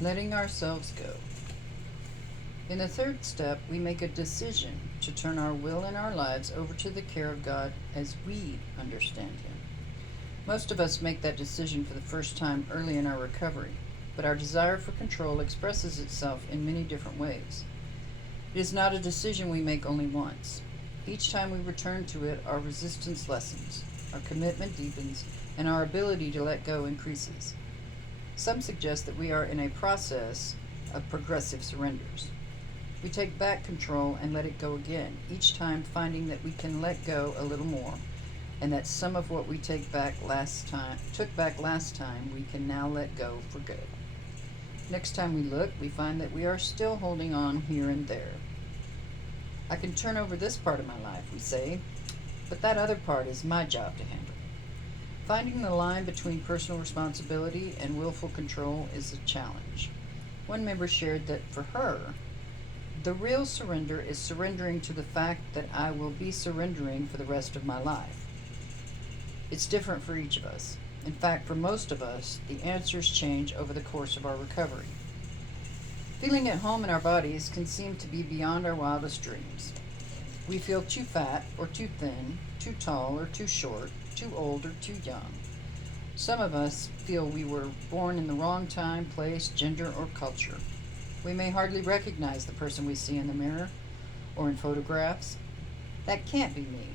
letting ourselves go. In the third step, we make a decision to turn our will and our lives over to the care of God as we understand Him. Most of us make that decision for the first time early in our recovery, but our desire for control expresses itself in many different ways. It is not a decision we make only once. Each time we return to it, our resistance lessens, our commitment deepens, and our ability to let go increases. Some suggest that we are in a process of progressive surrenders. We take back control and let it go again, each time finding that we can let go a little more, and that some of what we took back last time, we can now let go for good. Next time we look, we find that we are still holding on here and there. I can turn over this part of my life, we say, but that other part is my job to handle. Finding the line between personal responsibility and willful control is a challenge. One member shared that for her, the real surrender is surrendering to the fact that I will be surrendering for the rest of my life. It's different for each of us. In fact, for most of us, the answers change over the course of our recovery. Feeling at home in our bodies can seem to be beyond our wildest dreams. We feel too fat or too thin, too tall or too short, too old or too young. Some of us feel we were born in the wrong time, place, gender, or culture. We may hardly recognize the person we see in the mirror or in photographs. That can't be me.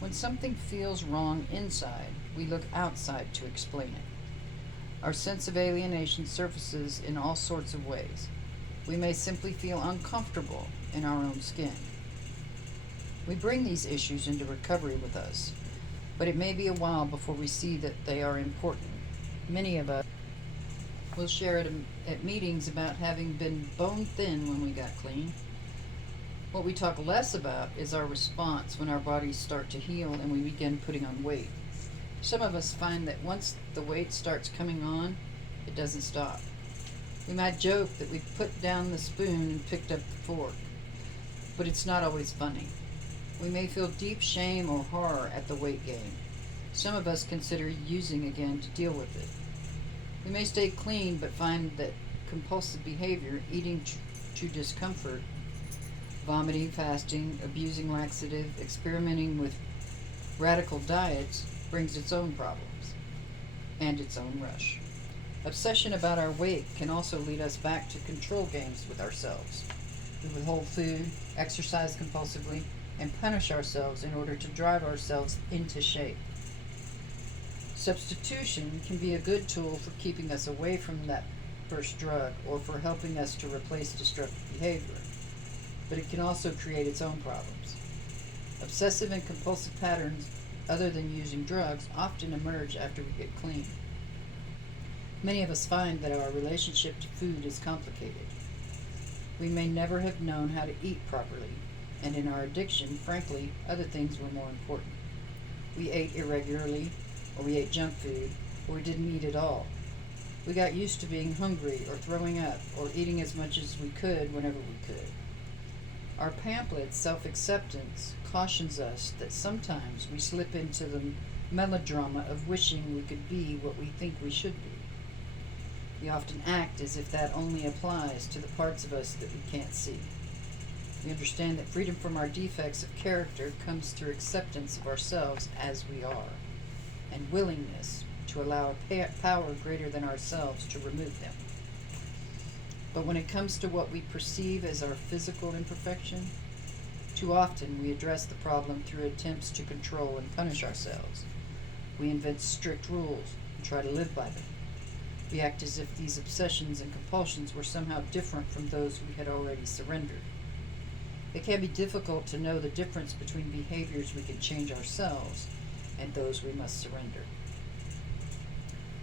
When something feels wrong inside, we look outside to explain it. Our sense of alienation surfaces in all sorts of ways. We may simply feel uncomfortable in our own skin. We bring these issues into recovery with us, but it may be a while before we see that they are important. Many of us will share at meetings about having been bone thin when we got clean. What we talk less about is our response when our bodies start to heal and we begin putting on weight. Some of us find that once the weight starts coming on, it doesn't stop. We might joke that we put down the spoon and picked up the fork, but it's not always funny. We may feel deep shame or horror at the weight gain. Some of us consider using again to deal with it. We may stay clean but find that compulsive behavior, eating to discomfort, vomiting, fasting, abusing laxative, experimenting with radical diets brings its own problems and its own rush. Obsession about our weight can also lead us back to control games with ourselves. We withhold food, exercise compulsively, and punish ourselves in order to drive ourselves into shape. Substitution can be a good tool for keeping us away from that first drug or for helping us to replace destructive behavior, but it can also create its own problems. Obsessive and compulsive patterns other than using drugs often emerge after we get clean. Many of us find that our relationship to food is complicated. We may never have known how to eat properly, and in our addiction, frankly, other things were more important. We ate irregularly, or we ate junk food, or we didn't eat at all. We got used to being hungry or throwing up or eating as much as we could whenever we could. Our pamphlet, Self-Acceptance, cautions us that sometimes we slip into the melodrama of wishing we could be what we think we should be. We often act as if that only applies to the parts of us that we can't see. We understand that freedom from our defects of character comes through acceptance of ourselves as we are, and willingness to allow a power greater than ourselves to remove them. But when it comes to what we perceive as our physical imperfection, too often we address the problem through attempts to control and punish ourselves. We invent strict rules and try to live by them. We act as if these obsessions and compulsions were somehow different from those we had already surrendered. It can be difficult to know the difference between behaviors we can change ourselves and those we must surrender.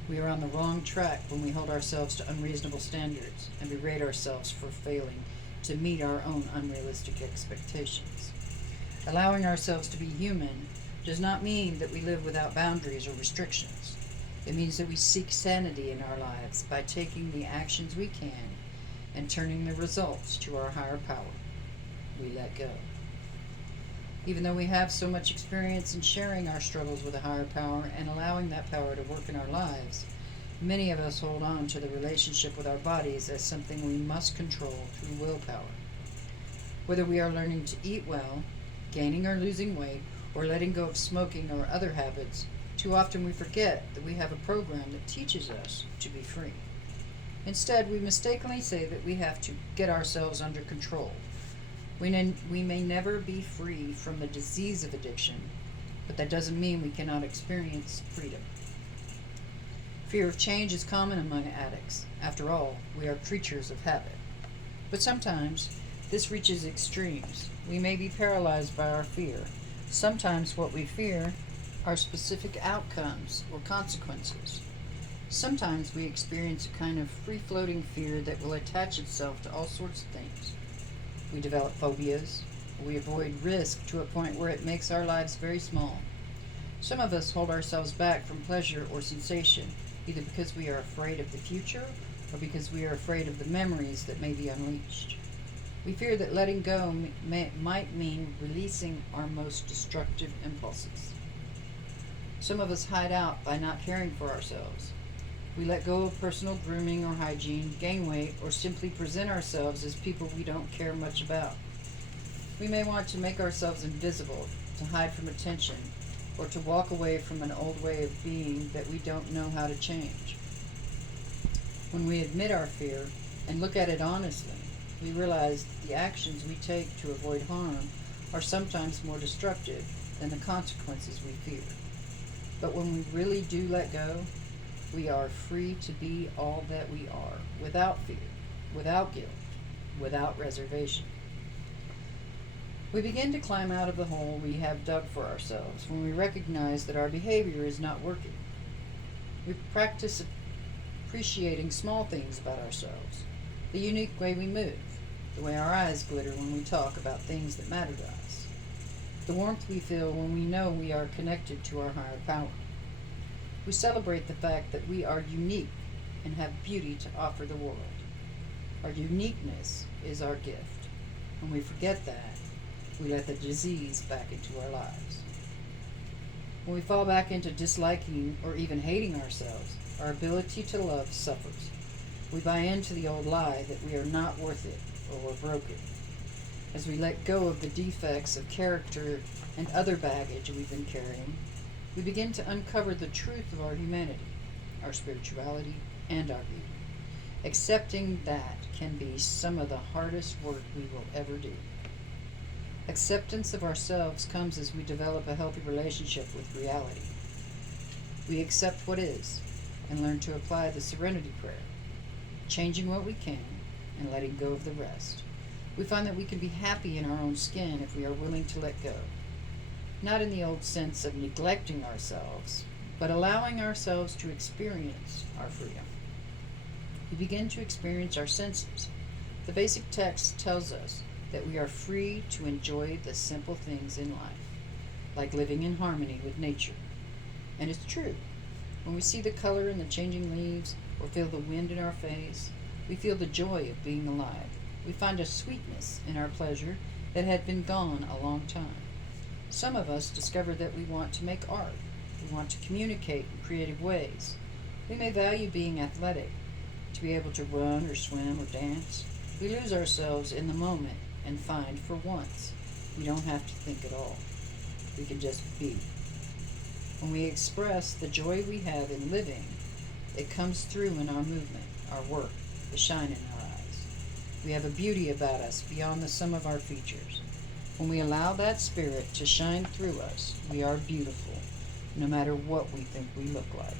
We are on the wrong track when we hold ourselves to unreasonable standards and berate ourselves for failing to meet our own unrealistic expectations. Allowing ourselves to be human does not mean that we live without boundaries or restrictions. It means that we seek sanity in our lives by taking the actions we can and turning the results to our higher power. We let go. Even though we have so much experience in sharing our struggles with a higher power and allowing that power to work in our lives, Many of us hold on to the relationship with our bodies as something we must control through willpower. Whether we are learning to eat well, gaining or losing weight, or letting go of smoking or other habits, too often we forget that we have a program that teaches us to be free. Instead, we mistakenly say that we have to get ourselves under control. We may never be free from the disease of addiction, but that doesn't mean we cannot experience freedom. Fear of change is common among addicts. After all, we are creatures of habit. But sometimes this reaches extremes. We may be paralyzed by our fear. Sometimes what we fear are specific outcomes or consequences. Sometimes we experience a kind of free-floating fear that will attach itself to all sorts of things. We develop phobias. We avoid risk to a point where it makes our lives very small. Some of us hold ourselves back from pleasure or sensation, either because we are afraid of the future or because we are afraid of the memories that may be unleashed. We fear that letting go might mean releasing our most destructive impulses. Some of us hide out by not caring for ourselves. We let go of personal grooming or hygiene, gain weight, or simply present ourselves as people we don't care much about. We may want to make ourselves invisible, to hide from attention, or to walk away from an old way of being that we don't know how to change. When we admit our fear and look at it honestly, we realize the actions we take to avoid harm are sometimes more destructive than the consequences we fear. But when we really do let go, we are free to be all that we are, without fear, without guilt, without reservation. We begin to climb out of the hole we have dug for ourselves when we recognize that our behavior is not working. We practice appreciating small things about ourselves, the unique way we move, the way our eyes glitter when we talk about things that matter to us, the warmth we feel when we know we are connected to our higher power. We celebrate the fact that we are unique and have beauty to offer the world. Our uniqueness is our gift. When we forget that, we let the disease back into our lives. When we fall back into disliking or even hating ourselves, our ability to love suffers. We buy into the old lie that we are not worth it or we're broken. As we let go of the defects of character and other baggage we've been carrying, we begin to uncover the truth of our humanity, our spirituality, and our beauty. Accepting that can be some of the hardest work we will ever do. Acceptance of ourselves comes as we develop a healthy relationship with reality. We accept what is and learn to apply the serenity prayer, changing what we can and letting go of the rest. We find that we can be happy in our own skin if we are willing to let go. Not in the old sense of neglecting ourselves, but allowing ourselves to experience our freedom. We begin to experience our senses. The basic text tells us that we are free to enjoy the simple things in life, like living in harmony with nature. And it's true. When we see the color in the changing leaves or feel the wind in our face, we feel the joy of being alive. We find a sweetness in our pleasure that had been gone a long time. Some of us discover that we want to make art. We want to communicate in creative ways. We may value being athletic, to be able to run or swim or dance. We lose ourselves in the moment and find, for once, we don't have to think at all. We can just be. When we express the joy we have in living, it comes through in our movement, our work, the shine in our eyes. We have a beauty about us beyond the sum of our features. When we allow that spirit to shine through us, we are beautiful, no matter what we think we look like.